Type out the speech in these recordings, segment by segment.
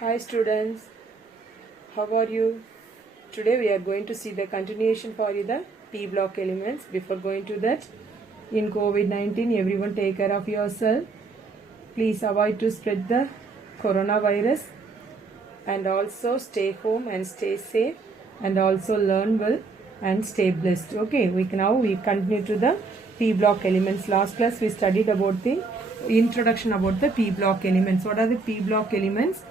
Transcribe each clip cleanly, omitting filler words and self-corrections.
Hi students, how are you? Today we are going to see the continuation for the P block elements. Before going to that, in COVID-19 everyone take care of yourself. Please avoid to spread the coronavirus and also stay home and stay safe and also learn well and stay blessed. Okay, we continue to the P block elements. Last class we studied about the introduction about the P block elements. What are the P block elements?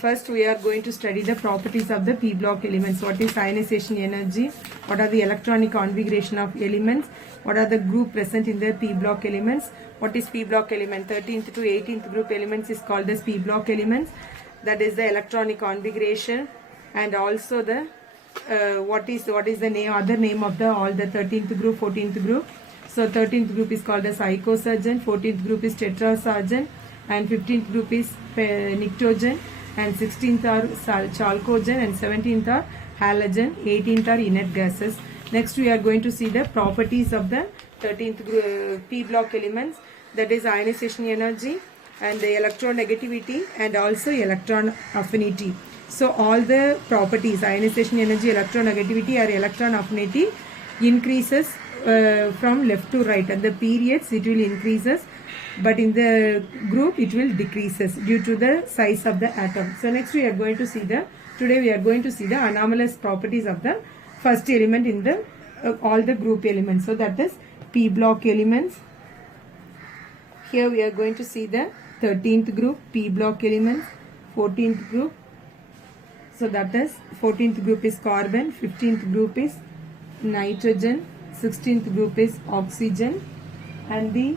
First we are going to study the properties of the P block elements. What is ionization energy? What are the electronic configuration of elements? What are the group present in the P block elements? What is P block element? 13th to 18th group elements is called as P block elements. That is the electronic configuration, and also the what is the name, other name of the all the 13th group, 14th group. So 13th group is called as icosargent, 14th group is tetrasargent, and 15th group is pnictogen, and 16th are chalcogen, and 17th are halogen, 18th are inert gases. Next we are going to see the properties of the 13th group, P block elements, that is ionization energy and the electronegativity and also electron affinity. So all the properties, ionization energy, electronegativity or electron affinity increases from left to right, and the periods it will increases, but in the group it will decreases due to the size of the atom. So next we are going to see today we are going to see the anomalous properties of the first element in the all the group elements. So that is P block elements. Here we are going to see the 13th group P block elements, 14th group. So that is 14th group is carbon, 15th group is nitrogen, 16th group is oxygen, and the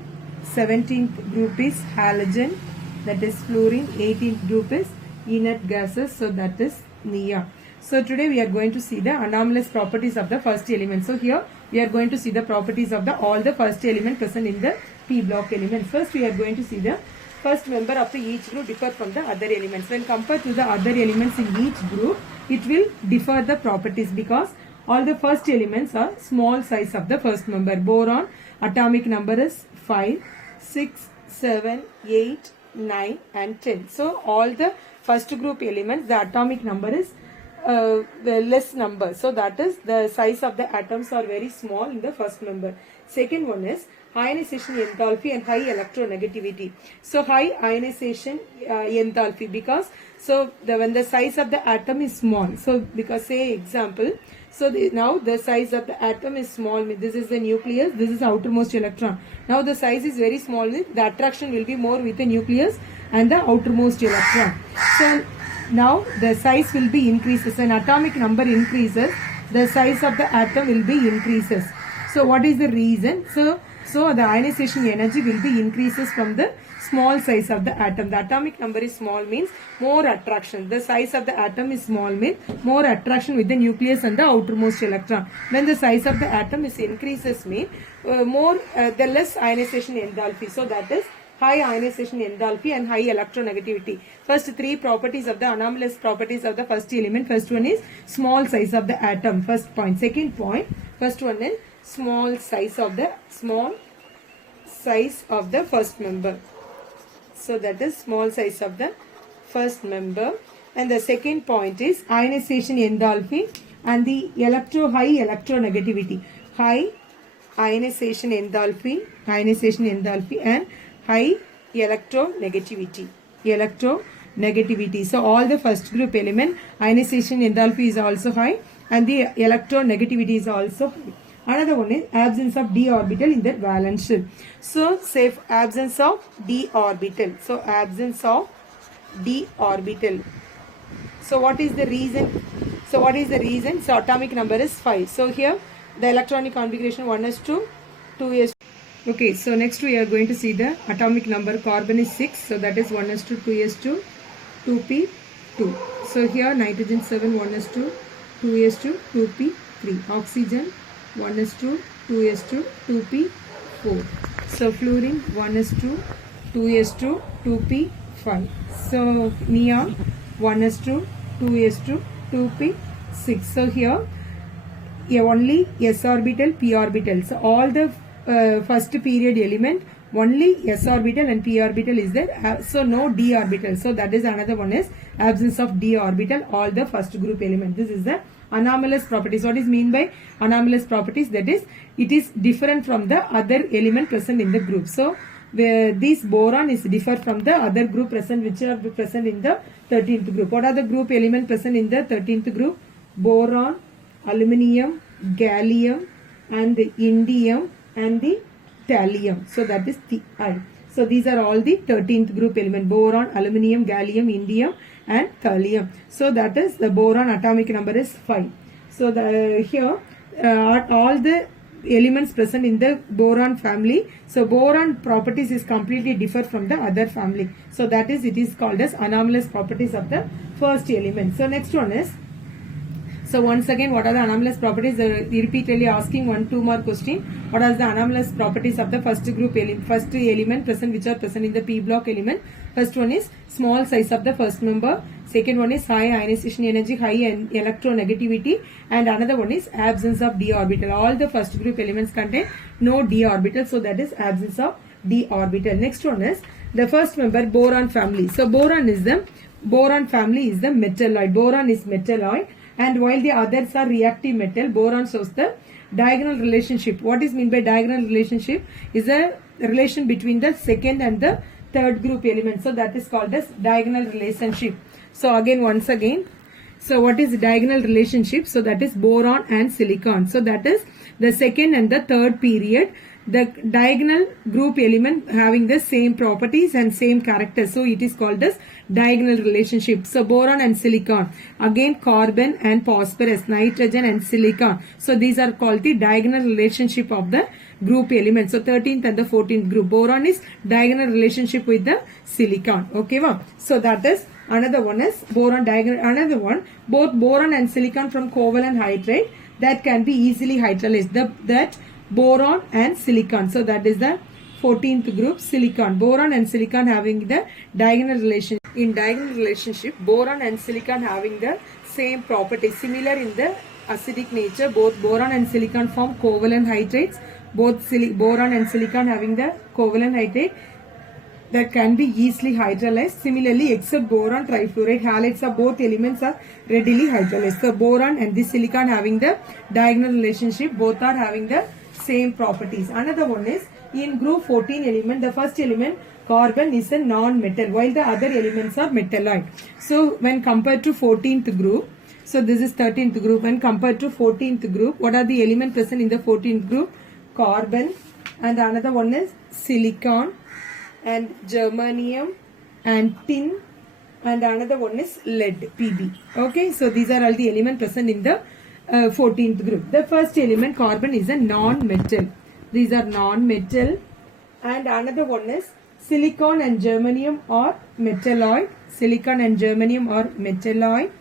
17th group is halogen, that is fluorine, 18th group is inert gases, so that is neon. So today we are going to see the anomalous properties of the first element. So here we are going to see the properties of the all the first element present in the P block elements. First we are going to see the first member of the each group differ from the other elements. When compared to the other elements in each group, it will differ the properties because all the first elements are small size of the first member. Boron atomic number is 5, 6, 7, 8, 9 and 10. So all the first group elements, the atomic number is the less number. So that is the size of the atoms are very small in the first member. Second one is ionization enthalpy and high electronegativity. So high ionization enthalpy because when the size of the atom is small. So because say example, so now the size of the atom is small. This is the nucleus, this is the outermost electron. Now the size is very small. The attraction will be more with the nucleus and the outermost electron. So now the size will be increases, and atomic number increases, the size of the atom will be increases. So what is the reason? So the ionization energy will be increases from the small size of the atom. The atomic number is small means more attraction. The size of the atom is small means more attraction with the nucleus and the outermost electron. When the size of the atom is increases mean the less ionization enthalpy. So that is high ionization enthalpy and high electronegativity. First three properties of the anomalous properties of the first element. First one is small size of the atom. First point. Second point. First one is small size of the first member. So that is small size of the first member. And the second point is ionization enthalpy and the high electronegativity. High ionization enthalpy and high electronegativity. So all the first group element ionization enthalpy is also high and the electronegativity is also high. Another one is absence of d orbital in the valence shell. So say absence of d orbital. So absence of d orbital. So what is the reason? So atomic number is 5. So here the electronic configuration 1s2, 2s. Okay, so next we are going to see the atomic number. Carbon is 6. So that is 1s2, 2s2, 2p2. So here nitrogen 7, 1s2, 2s2, 2p3. Oxygen 1s2, 2s2, 2p4. So fluorine 1s2, 2s2, 2p5. So neon 1s2, 2s2, 2p6. So here only s orbital, p orbital. So all the first period element only s orbital and p orbital is there, so no d orbital. So that is another one is absence of d orbital, all the first group element. This is the anomalous properties. What is mean by anomalous properties? That is, it is different from the other element present in the group. So this boron is different from the other group present, which are present in the 13th group. What are the group element present in the 13th group? Boron, aluminium, gallium, and the indium, and the thallium. So that is Ti. So these are all the 13th group element: boron, aluminium, gallium, indium, and thallium. So that is the boron atomic number is 5. So here all the elements present in the boron family. So boron properties is completely different from the other family. So that is, it is called as anomalous properties of the first element. So next one is, so once again, what are the anomalous properties? Repeatedly asking 1-2 more question. What are the anomalous properties of the first group first element present, which are present in the p block element? First one is small size of the first member. Second one is high ionization energy, high electronegativity, and another one is absence of d orbital. All the first group elements contain no d orbital, so that is absence of d orbital. Next one is the first member, boron family. So boron family is the metalloid. Boron is metalloid. And while the others are reactive metal, boron shows the diagonal relationship. What is meant by diagonal relationship? Is a relation between the second and the third group element. So that is called as diagonal relationship. So again, once again, so what is diagonal relationship? So that is boron and silicon. So that is the second and the third period, the diagonal group element having the same properties and same characters. So it is called as diagonal relationship. So boron and silicon, again carbon and phosphorus, nitrogen and silicon. So these are called the diagonal relationship of the group elements. So 13th and the 14th group, boron is diagonal relationship with the silicon. Okay, wow. So that is another one is boron diagonal. Another one, both boron and silicon from covalent hydride that can be easily hydrolyzed. That boron and silicon. So that is the 14th group, silicon. Boron and silicon having the diagonal relation. In diagonal relationship, boron and silicon having the same property, similar in the acidic nature. Both boron and silicon form covalent hydrides. Both boron and silicon having the covalent hydride that can be easily hydrolyzed. Similarly, except boron trifluoride, halides of both elements are readily hydrolyzed. So boron and the silicon having the diagonal relationship, both are having the same properties. Another one is in group 14 element, the first element carbon is a non-metal, while the other elements are metalloid. So when compared to 14th group, so this is 13th group, when compared to 14th group, what are the elements present in the 14th group? Carbon, and another one is silicon and germanium and tin, and another one is lead, Pb. Okay, so these are all the elements present in the 14th group. The first element carbon is a non-metal. These are non-metal, and another one is silicon and germanium are metalloid. Silicon and germanium are metalloid,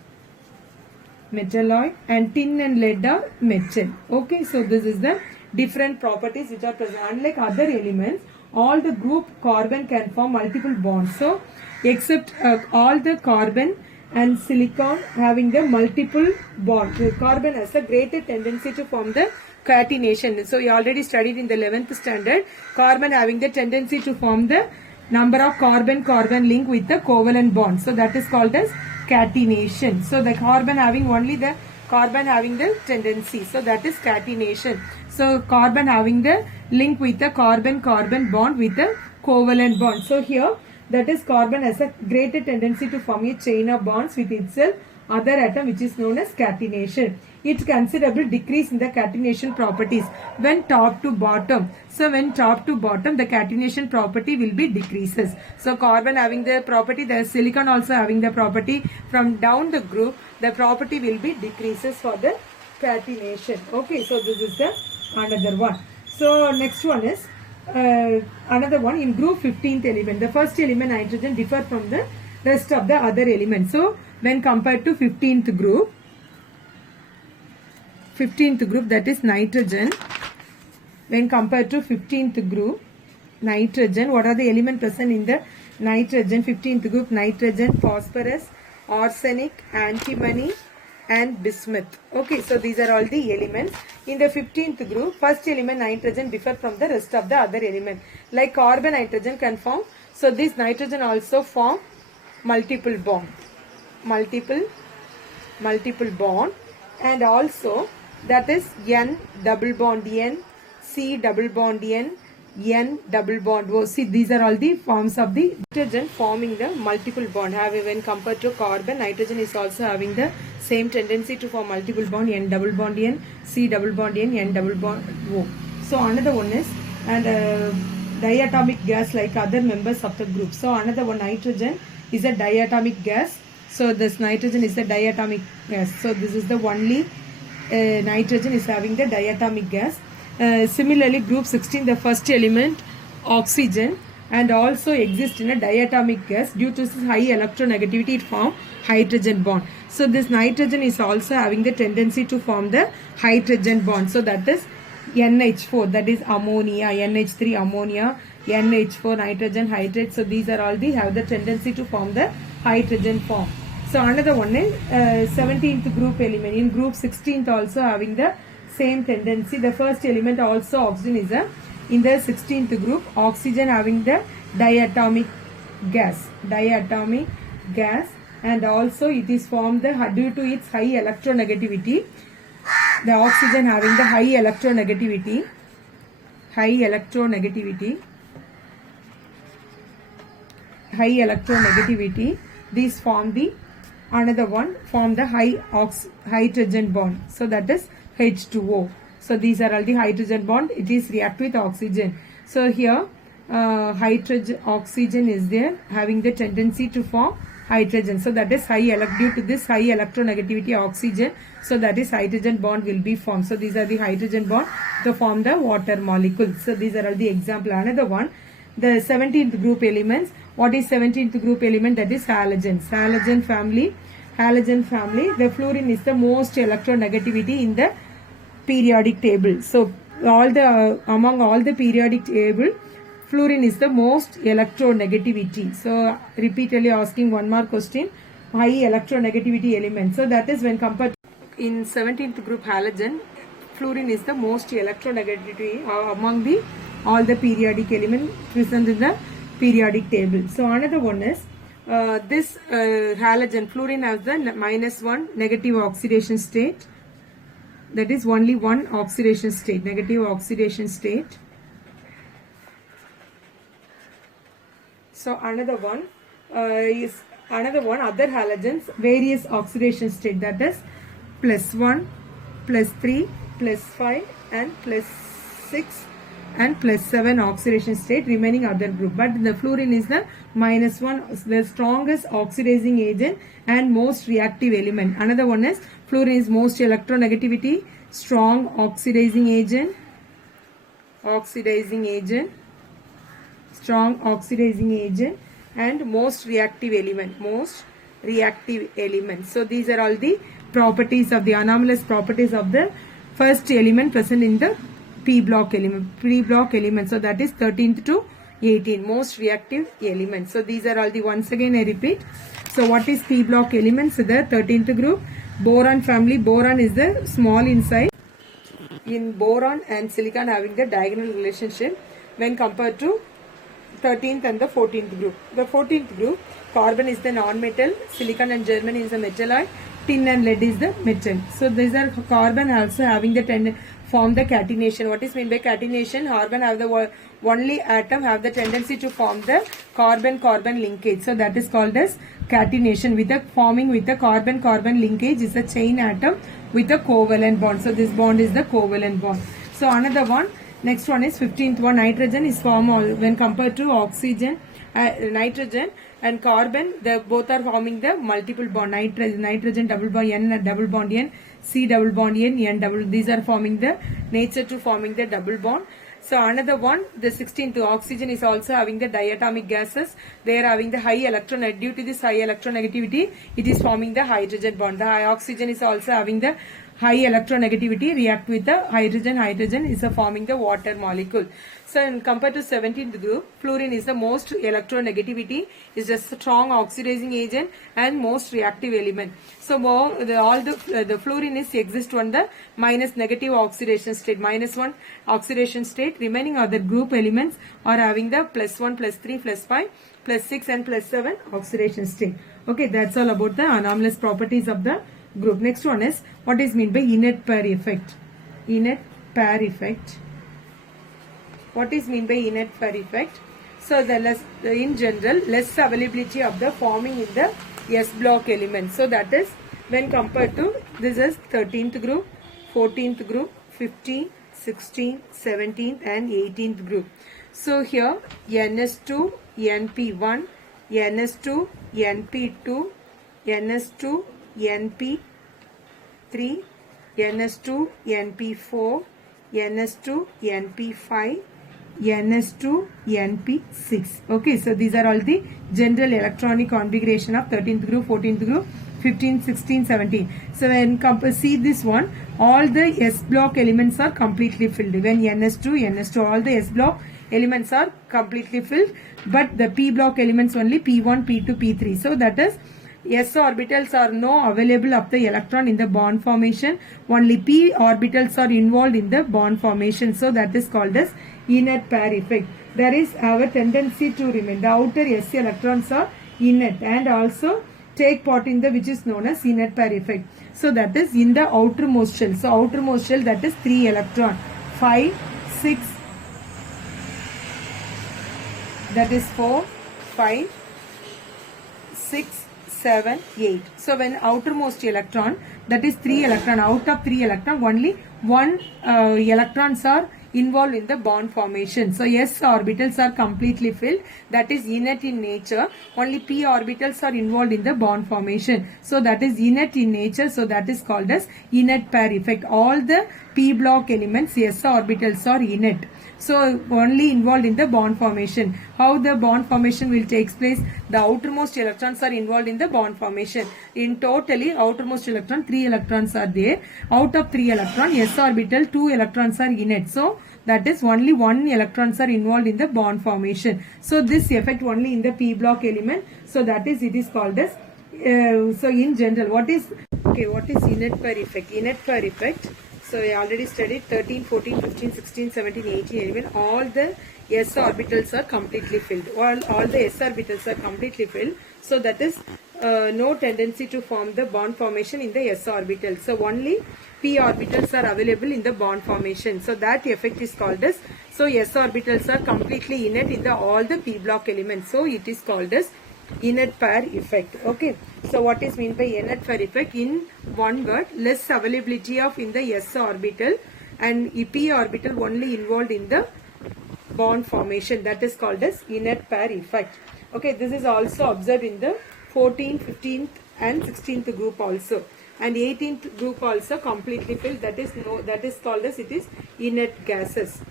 and tin and lead are metal. Okay, so this is the different properties which are present. Unlike other elements, all the group carbon can form multiple bonds. So except all the carbon and silicon having the multiple bond. The carbon has a greater tendency to form the catenation. So you already studied in the 11th standard, carbon having the tendency to form the number of carbon-carbon link with the covalent bond. So that is called as catenation. So the carbon having only the carbon having the tendency. So that is catenation. So carbon having the link with the carbon-carbon bond with the covalent bond. So here that is carbon has a greater tendency to form a chain of bonds with itself other atom, which is known as catenation. It considerable decrease in the catenation properties when top to bottom. So when top to bottom, the catenation property will be decreases. So carbon having the property, the silicon also having the property. From down the group, the property will be decreases for the catenation. Okay, so this is the another one. So next one is another one in group 15th element. The first element nitrogen differ from the rest of the other elements. So when compared to 15th group, that is nitrogen. When compared to 15th group, nitrogen, what are the elements present in the nitrogen? 15th group, nitrogen, phosphorus, arsenic, antimony, and bismuth. Okay, so these are all the elements. In the 15th group, first element nitrogen differ from the rest of the other element. Like carbon, nitrogen can form. So this nitrogen also form multiple bond. Multiple bond, and also that is N double bond N, C double bond N, N double bond O. See, these are all the forms of the nitrogen forming the multiple bond. When compared to carbon, nitrogen is also having the same tendency to form multiple bond, N double bond N, C double bond N, N double bond O. So another one is diatomic gas like other members of the group. So another one, nitrogen is a diatomic gas. So this nitrogen is the diatomic gas. So this is the only nitrogen is having the diatomic gas. Similarly, group 16, the first element oxygen, and also exist in a diatomic gas. Due to high electronegativity, it form hydrogen bond. So this nitrogen is also having the tendency to form the hydrogen bond. So that is NH4, that is ammonia, NH3 ammonia, NH4 nitrogen hydrate. So these are all have the tendency to form the hydrogen form. So another one is 17th group element. In group 16th also having the same tendency. The first element also oxygen is in the 16th group. Oxygen having the diatomic gas, and also it is formed due to its high electronegativity. The oxygen having the high electronegativity. These form the another one form the hydrogen bond. So that is H2O. So these are all the hydrogen bond. It is react with oxygen. So here oxygen is there having the tendency to form hydrogen. So that is due to this high electronegativity oxygen. So that is hydrogen bond will be formed. So these are the hydrogen bond to form the water molecules. So these are all the example. Another one, the 17th group elements. What is 17th group element? That is halogens. Halogen family. The fluorine is the most electronegativity in the periodic table. So among all the periodic table, fluorine is the most electronegativity. So repeatedly asking one more question, high electronegativity element. So that is when compared to in 17th group halogen, fluorine is the most electronegativity among all the periodic elements present in the periodic table. So another one is this halogen fluorine has the -1 negative oxidation state. That is only one oxidation state, negative oxidation state. So another one other halogens various oxidation state, that is +1, +3, +5 and +6 and +7 oxidation state remaining other group. But the fluorine is the -1, the strongest oxidizing agent and most reactive element. Another one is fluorine is most electronegativity, strong oxidizing agent, and most reactive element. So these are all the properties of the anomalous properties of the first element present in the P block element. So that is 13th to 18 most reactive elements. So these are all once again I repeat. So what is P block elements? So the 13th group, boron family. Boron is the small inside. In boron and silicon having the diagonal relationship when compared to 13th and the 14th group. The 14th group, carbon is the non-metal, silicon and germany is the metalloid, tin and lead is the metal. So these are carbon also having the form the catenation. What is meant by catenation? Carbon have the only atom have the tendency to form the carbon-carbon linkage. So that is called as catenation. Forming with the carbon-carbon linkage is a chain atom with a covalent bond. So this bond is the covalent bond. So another one, next one is 15th one. Nitrogen is formed when compared to oxygen, nitrogen and carbon. Both are forming the multiple bond. Nitrogen double bond N, double bond N, C double bond N, N double. These are forming the nature to forming the double bond. So another one, the 16th oxygen is also having the diatomic gases. They are having the high due to this high electronegativity, it is forming the hydrogen bond. The oxygen is also having the high electronegativity react with the hydrogen is forming the water molecule. So compared to 17th group, fluorine is the most electronegativity, is a strong oxidizing agent and most reactive element. So all the fluorine is exist on the minus negative oxidation state, -1 oxidation state. Remaining other group elements are having the +1, +3, +5, +6 and +7 oxidation state. Okay, that's all about the anomalous properties of the group. Next one is what is meant by inert pair effect. Inert pair effect. What is meant by inert pair effect? So in general, less availability of the forming in the S block elements. So that is when compared to this is 13th group, 14th group, 15th, 16th, 17th and 18th group. So here NS2, NP1, NS2, NP2, NS2, NP3, NS2, NP4, NS2, NP5, NS2, NP6. Okay, so these are all the general electronic configuration of 13th group, 14th group, 15, 16, 17. So when see this one, all the S block elements are completely filled. When NS2, all the S block elements are completely filled, but the P block elements only P1, P2, P3. So that is S orbitals are no available of the electron in the bond formation. Only P orbitals are involved in the bond formation. So that is called as inert pair effect. There is our tendency to remain. The outer S electrons are inert and also take part in the which is known as inert pair effect. So that is in the outermost shell. So outermost shell, that is 3 electron, 5, 6, that is 4, 5, 6, 7, 8. So when outermost electron, that is 3 electron, out of 3 electron, only 1 electrons are involved in the bond formation. So S orbitals are completely filled, that is inert in nature. Only P orbitals are involved in the bond formation. So that is inert in nature. So that is called as inert pair effect. All the P block elements, S orbitals are inert. So only involved in the bond formation. How the bond formation will take place? The outermost electrons are involved in the bond formation. In totally outermost electron 3 electrons are there. Out of 3 electron, S orbital 2 electrons are inert. So that is only 1 electrons are involved in the bond formation. So this effect only in the P block element. So that is it is called as so in general what is inert pair effect? Inert pair effect. So we already studied 13, 14, 15, 16, 17, 18, even all the S orbitals are completely filled. All the S orbitals are completely filled. So that is no tendency to form the bond formation in the S orbital. So only P orbitals are available in the bond formation. So that effect is called as, so S orbitals are completely inert in the all the P block elements. So it is called as inert pair effect. Okay, so what is meant by inert pair effect? In one word, less availability of in the S orbital and P orbital only involved in the bond formation. That is called as inert pair effect. Okay, this is also observed in the 14th, 15th and 16th group also, and 18th group also completely filled. That is called as it is inert gases.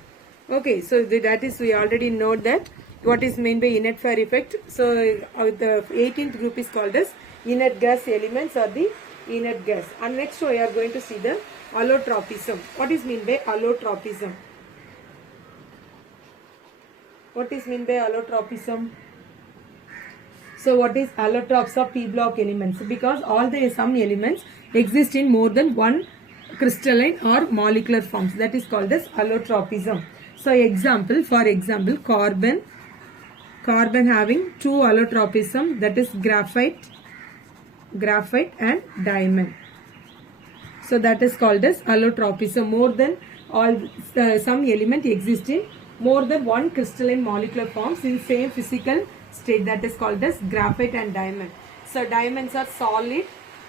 Okay, so that is, we already know that what is meant by inert pair effect. So the 18th group is called as inert gas elements or the inert gas. And next we are going to see the allotropism. What is meant by allotropism? What is meant by allotropism? So what is allotropes of P block elements? Because all the some elements exist in more than one crystalline or molecular forms. That is called as allotropism. So for example, carbon having 2 allotropism, that is graphite and diamond. So that is called as allotropism. More than some element exist in more than one crystalline molecular forms in same physical state. That is called as graphite and diamond. So diamonds are solid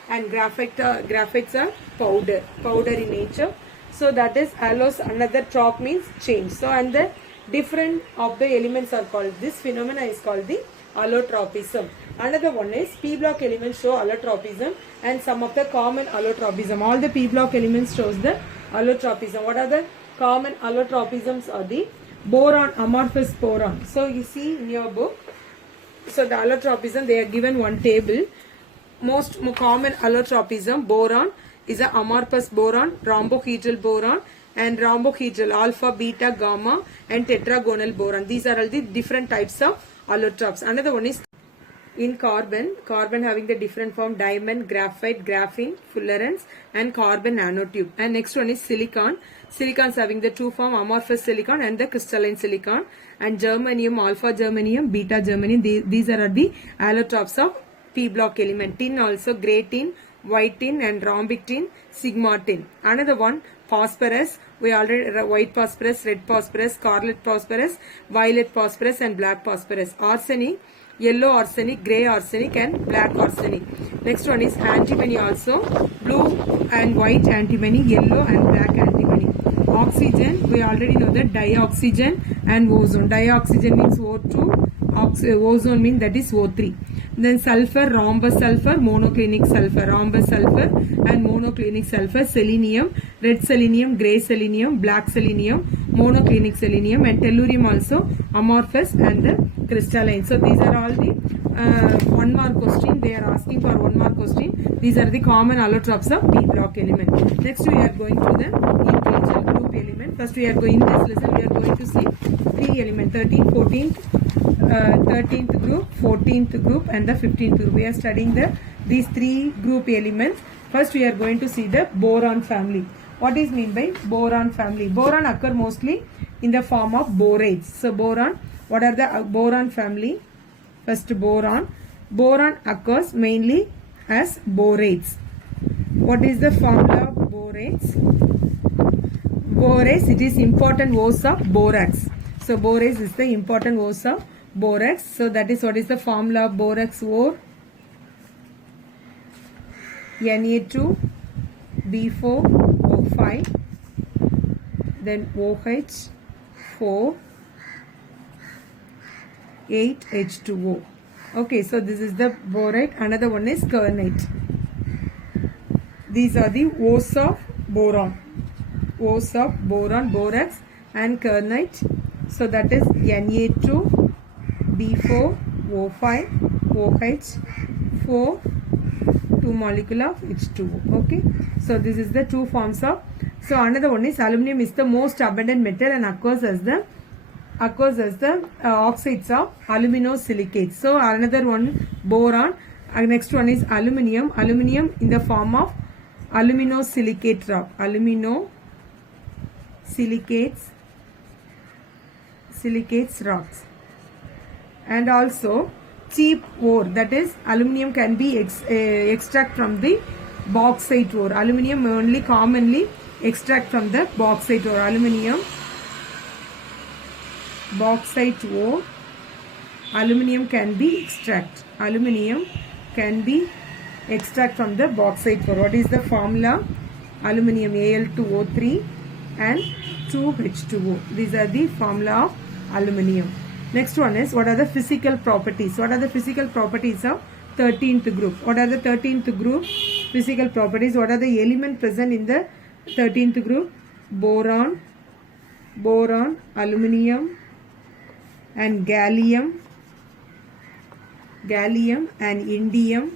and graphites are powder in nature. So that is allos. Another trop means change. So and the different of the elements are called, this phenomena is called the allotropism. Another one is P block elements show allotropism and some of the common allotropism. All the P block elements shows the allotropism. What are the common allotropisms? Are the boron, amorphous boron. So you see in your book, so the allotropism, they are given one table. Most common allotropism, boron, is a amorphous boron, rhombohedral boron, and rhombohedral alpha, beta, gamma, and tetragonal boron. These are all the different types of allotropes. Another one is in carbon having the different form diamond, graphite, graphene, fullerenes, and carbon nanotube. And next one is silicon. Silicons having the two form amorphous silicon and the crystalline silicon. And germanium, alpha germanium, beta germanium. These are the allotropes of p block element. Tin also, gray tin, white tin, and rhombic tin, sigma tin. Another one, phosphorus. We already white phosphorus, red phosphorus, scarlet phosphorus, violet phosphorus, and black phosphorus. Arsenic, yellow arsenic, grey arsenic, and black arsenic. Next one is antimony also, blue and white antimony, yellow and black antimony. Oxygen, we already know that dioxygen and ozone. Dioxygen means O2, ozone means that is O3. Then sulfur, rhombus sulfur, monoclinic sulfur, rhombus sulfur and monoclinic sulfur, selenium, red selenium, grey selenium, black selenium, monoclinic selenium, and tellurium also amorphous and the crystalline. So these are all the 1 mark question. They are asking for 1 mark question. These are the common allotropes of p block element. Next we are going to the individual group element. First we are going, in this lesson we are going to see 3 elements, 13th, 14th, 13th group, 14th group, and the 15th group. We are studying these 3 group elements. First we are going to see the boron family. What is mean by boron family? Boron occur mostly in the form of borates. So boron, what are the boron family? First boron. Boron occurs mainly as borates. What is the formula of borates? Borates, it is important O's of borax. So borates is the important O's of borax. So that is what is the formula of borax ore? Na2B4O5, then OH4 8H2O. Okay, so this is the borate. Another one is kernite. These are the O's of boron. O's of boron, borax and kernite. So that is Na2B4O5 OH4 2 molecule of H2O. Okay, so this is the 2 forms of. So another one is aluminum is the most abundant metal and occurs as the oxides of aluminosilicates. So another one boron. Next one is aluminium. Aluminium in the form of aluminosilicate rock. Silicates rocks. And also cheap ore, that is aluminium can be extract from the bauxite ore. Aluminium only commonly extract from the bauxite ore. Bauxite ore, aluminium can be extract. Aluminium can be extract from the bauxite ore. What is the formula? Aluminium Al2O3 and 2H2O. These are the formula of aluminium. Next one is, what are the physical properties? What are the physical properties of 13th group? What are the 13th group physical properties? What are the elements present in the 13th group? Boron, aluminium, and gallium and indium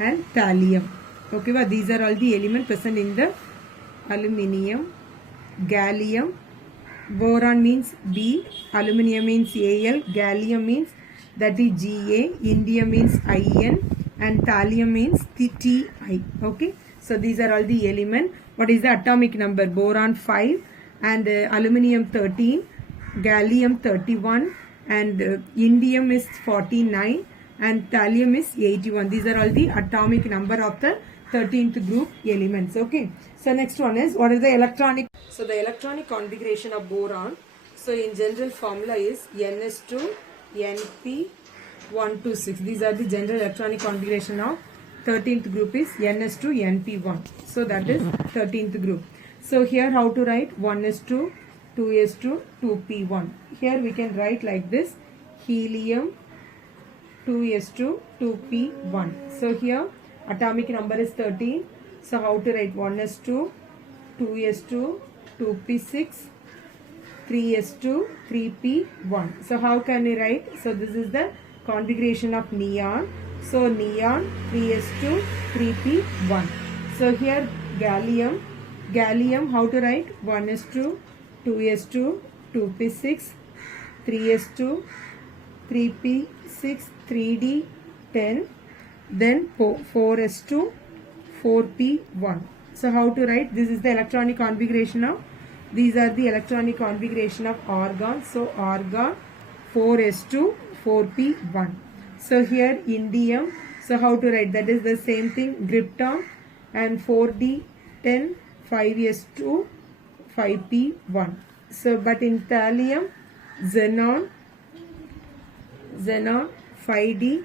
and thallium. Okay, but these are all the elements present in the aluminium, gallium. Boron means B, aluminium means Al, gallium means that is Ga, indium means In, and thallium means Ti. Okay, so these are all the elements. What is the atomic number? Boron 5 and aluminium 13, gallium 31, and indium is 49 and thallium is 81. These are all the atomic number of the 13th group elements. Okay, so next one is, what is the electronic? So the electronic configuration of boron, so in general formula is Ns2 Np126. These are the general electronic configuration of 13th group is Ns2 Np1. So that is 13th group. So here how to write? 1s2 2s2 2p1. Here we can write like this: helium 2s2 2p1. So here atomic number is 13. So how to write? 1s2 2s2 2p6 3s2 3p1. So how can we write? So this is the configuration of neon. So neon 3s2 3p1. So here gallium, how to write? 1s2, 2s2, 2p6, 3s2, 3p6, 3d, 10, then 4s2, 4p1. So how to write? This is the electronic configuration of, these are the electronic configuration of argon. So argon 4s2, 4p1. So here indium, so how to write? That is the same thing, krypton, and 4d, 10, 5s2, 5p1. So but in thallium, xenon, 5d,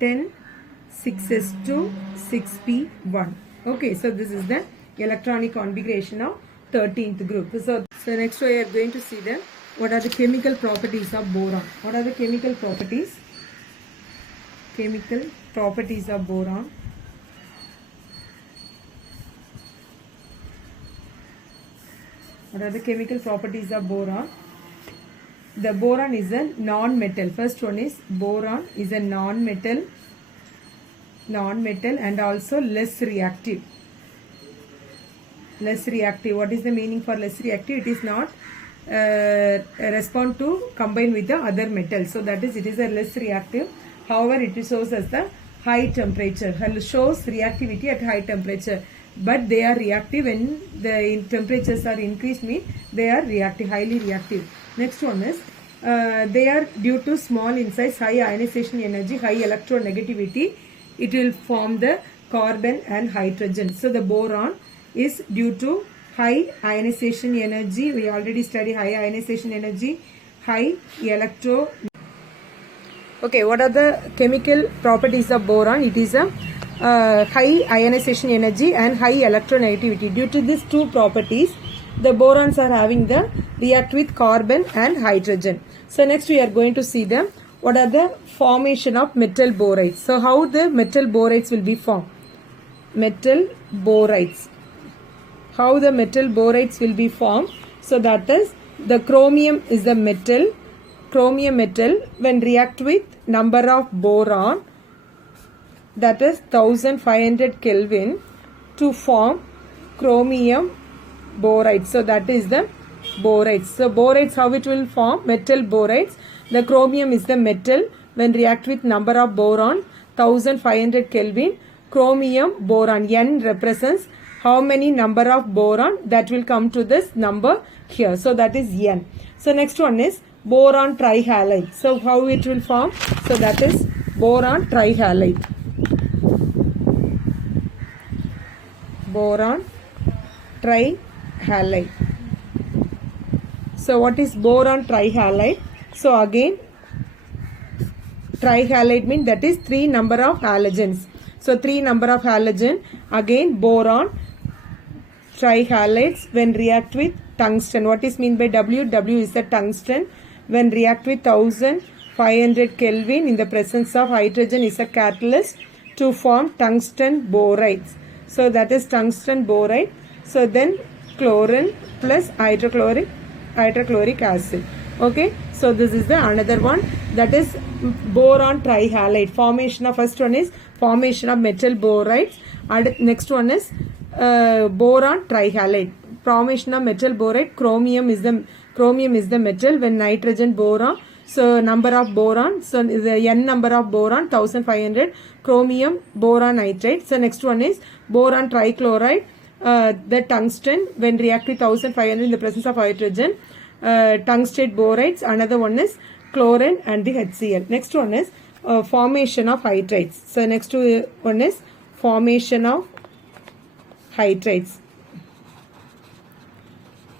10, 6s2, 6p1. Okay, so this is the electronic configuration of 13th group. So next we are going to see what are the chemical properties of boron. What are the chemical properties? Chemical properties of boron. What are the chemical properties of boron? The boron is a non-metal. First one is boron is a non-metal and also less reactive. Less reactive. What is the meaning for less reactive? It is not respond to combine with the other metal. So that is, it is a less reactive. However, it shows as the high temperature. Shows reactivity at high temperature. But they are reactive when the temperatures are increased, means they are reactive, highly reactive. Next one is they are due to small in size, high ionization energy, high electronegativity. It will form the carbon and hydrogen. So the boron is due to high ionization energy. We already studied high ionization energy, high electro. Okay, what are the chemical properties of boron? It is a high ionization energy and high electronegativity. Due to these two properties, the borons are having the react with carbon and hydrogen. So next we are going to see them. What are the formation of metal borides? So how the metal borides will be formed? Metal borides. How the metal borides will be formed? So that is, the chromium is the metal. Chromium metal when react with number of boron, that is 1500 Kelvin, to form chromium borides. So that is the borides. So borides, how it will form? Metal borides. The chromium is the metal when react with number of boron 1500 Kelvin. Chromium boron, N represents how many number of boron, that will come to this number here. So that is N. So next one is boron trihalide. So how it will form? So that is boron trihalide. Boron trihalide. So what is boron trihalide? So again, trihalide means that is 3 number of halogens. So 3 number of halogen. Again boron trihalides when react with tungsten. What is mean by W? W is the tungsten. When react with 1500 Kelvin in the presence of hydrogen is a catalyst to form tungsten borides. So that is tungsten boride. So then chlorine plus hydrochloric acid. Okay. So this is the another one, that is boron trihalide. Formation of, first one is formation of metal borides. And next one is boron trihalide. Formation of metal boride. Chromium is the metal when nitrogen boron. So number of boron, so the N number of boron 1500, chromium boron nitride. So next one is boron trichloride, the tungsten when react with 1500 in the presence of hydrogen, tungstate borides. Another one is chlorine and the HCl. Next one is formation of hydrides. So next one is formation of hydrides.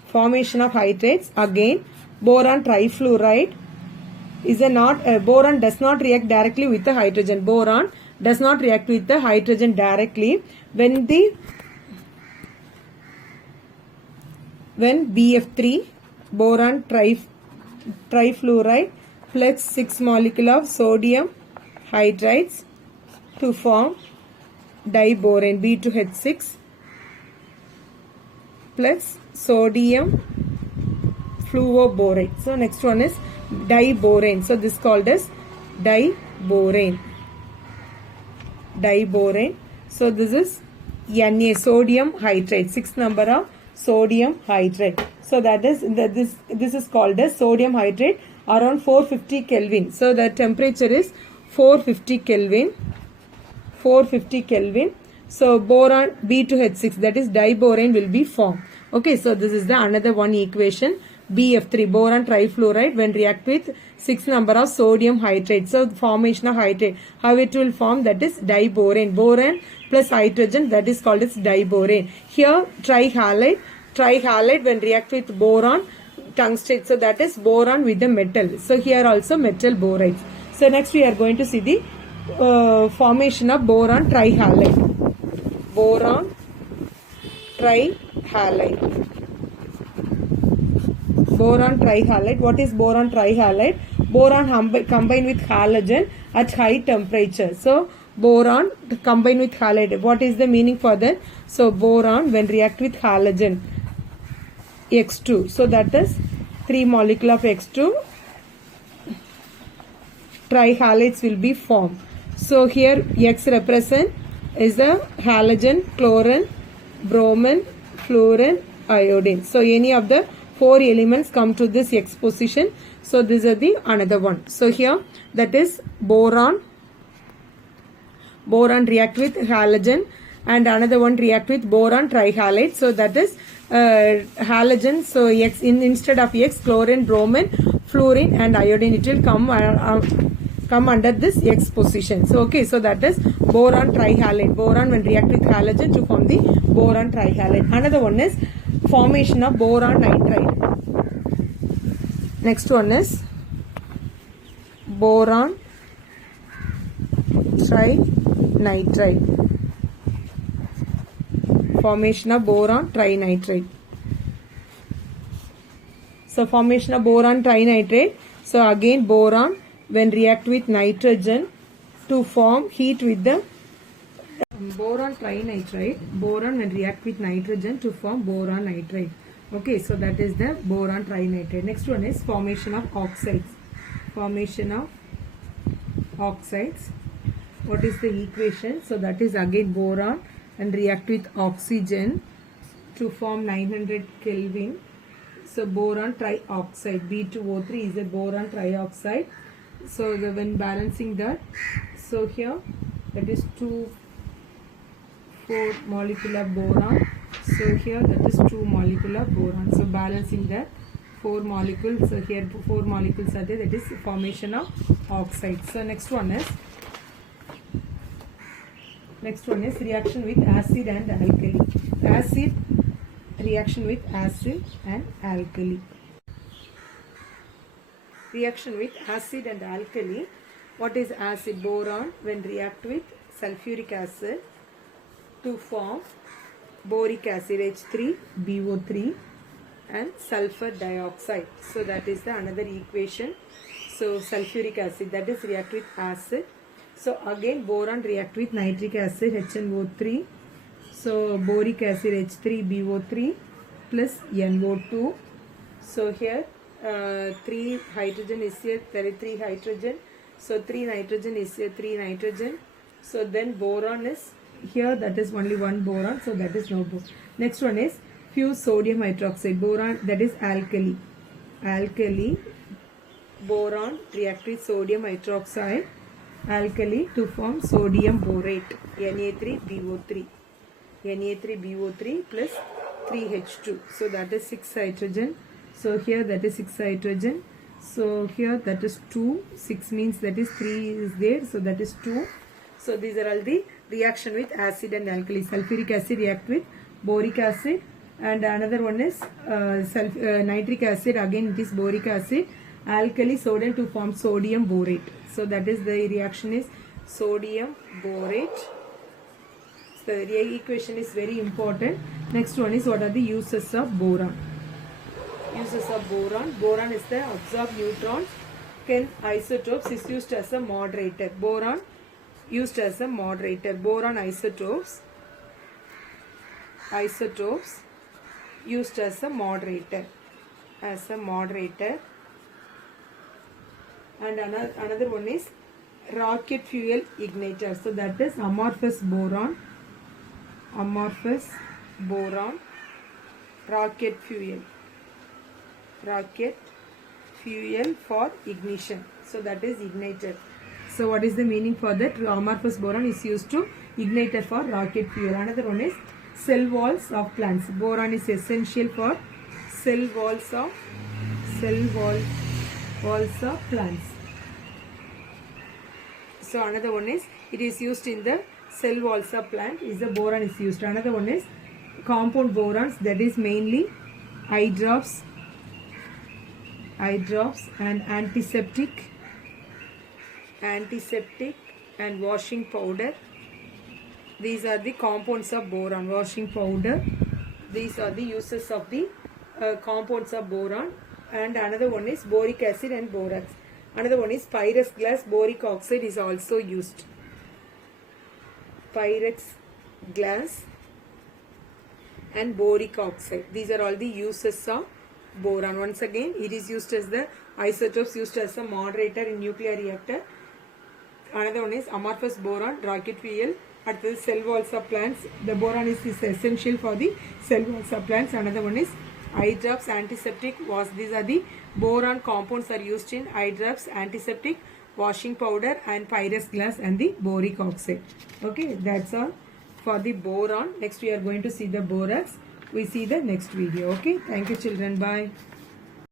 Formation of hydrides. Again boron trifluoride is boron does not react directly with the hydrogen. Boron does not react with the hydrogen directly. When BF3, boron trifluoride plus 6 molecule of sodium hydrides to form diborane, B2H6 plus sodium fluoboride. So next one is diborane. So this is called as diborane. So this is Na, sodium hydride, 6th number of sodium hydride. So that is this is called as sodium hydride around 450 Kelvin. So the temperature is 450 Kelvin. 450 Kelvin. So boron B2H6, that is diborane, will be formed. Okay, so this is the another one equation. BF3, boron trifluoride, when react with 6 number of sodium hydride. So formation of hydride, how it will form, that is diborane. Boron plus hydrogen, that is called as diborane. Here trihalide when react with boron tungstate, so that is boron with the metal. So here also metal borides. So next we are going to see the formation of boron trihalide. Boron trihalide. Boron trihalide. What is boron trihalide? Boron combined with halogen at high temperature. So boron combined with halide. What is the meaning for that? So boron when react with halogen X2. So that is 3 molecule of X2. Trihalides will be formed. So here X represent is the halogen, chlorine, bromine, fluorine, iodine. So any of the 4 elements come to this X position. So this is the another one. So here that is boron react with halogen, and another one react with boron trihalide. So that is halogen. So X instead of X, chlorine, bromine, fluorine and iodine, it will come under this X position. So okay, so that is boron trihalide. Boron when react with halogen to form the boron trihalide. Another one is formation of boron nitride. Next one is boron trinitride. Formation of boron trinitride. So formation of boron trinitride. So again boron when react with nitrogen to form heat with the boron trinitride. Boron when react with nitrogen to form boron nitride. Okay, so that is the boron trinitride. Next one is formation of oxides. Formation of oxides. What is the equation? So that is again boron and react with oxygen to form 900 Kelvin. So boron trioxide, B2O3 is a boron trioxide. So when balancing that, so here that is 4 molecular boron. So here that is 2 molecular boron. So balancing that 4 molecules. So here 4 molecules are there. That is formation of oxide. So next one is reaction with acid and alkali. Acid reaction with acid and alkali. Reaction with acid and alkali. What is acid? Boron when react with sulfuric acid to form boric acid H3BO3 and sulfur dioxide. So that is the another equation. So sulfuric acid, that is react with acid. So again boron react with nitric acid HNO3. So boric acid H3BO3 plus NO2. So here 3 hydrogen is here, there is 3 hydrogen. So 3 nitrogen is here, 3 nitrogen. So then boron is here, that is only 1 boron. So that is no boron. Next one is fused sodium hydroxide. Boron, that is alkali. Alkali. Boron react with sodium hydroxide. Alkali to form sodium borate. Na3BO3. Na3BO3 plus 3H2. So that is 6 hydrogen. So here that is 6 hydrogen. So here that is 2. 6 means that is 3 is there. So that is 2. So these are all the reaction with acid and alkali. Sulfuric acid react with boric acid. And another one is nitric acid. Again it is boric acid. Alkali sodium to form sodium borate. So that is the reaction is sodium borate. So the equation is very important. Next one is what are the uses of boron. Uses of boron. Boron is the absorbed neutrons. Can isotopes is used as a moderator. Boron used as a moderator. Boron isotopes used as a moderator. And another one is rocket fuel igniter. So that is amorphous boron. amorphous boron, rocket fuel for ignition. So that is ignited. So what is the meaning for that? Amorphous boron is used to igniter for rocket fuel. Another one is cell walls of plants. Boron is essential for cell walls of plants. So another one is it is used in the cell walls of plant. Is the boron is used. Another one is compound borons, that is mainly eye drops and antiseptic and washing powder. These are the compounds of boron. Washing powder. These are the uses of the compounds of boron. And another one is boric acid and borax. Another one is Pyrex glass. Boric oxide is also used. Pyrex glass and boric oxide. These are all the uses of boron. Once again, it is used as the isotopes used as a moderator in nuclear reactor. Another one is amorphous boron, rocket fuel. At the cell walls of plants, the boron is essential for the cell walls of plants. Another one is eye drops, antiseptic. These are the boron compounds are used in eye drops, antiseptic, washing powder, and Pyrex glass and the boric oxide. Okay, that's all for the boron. Next we are going to see the borax. We see the next video. Okay, thank you children. Bye.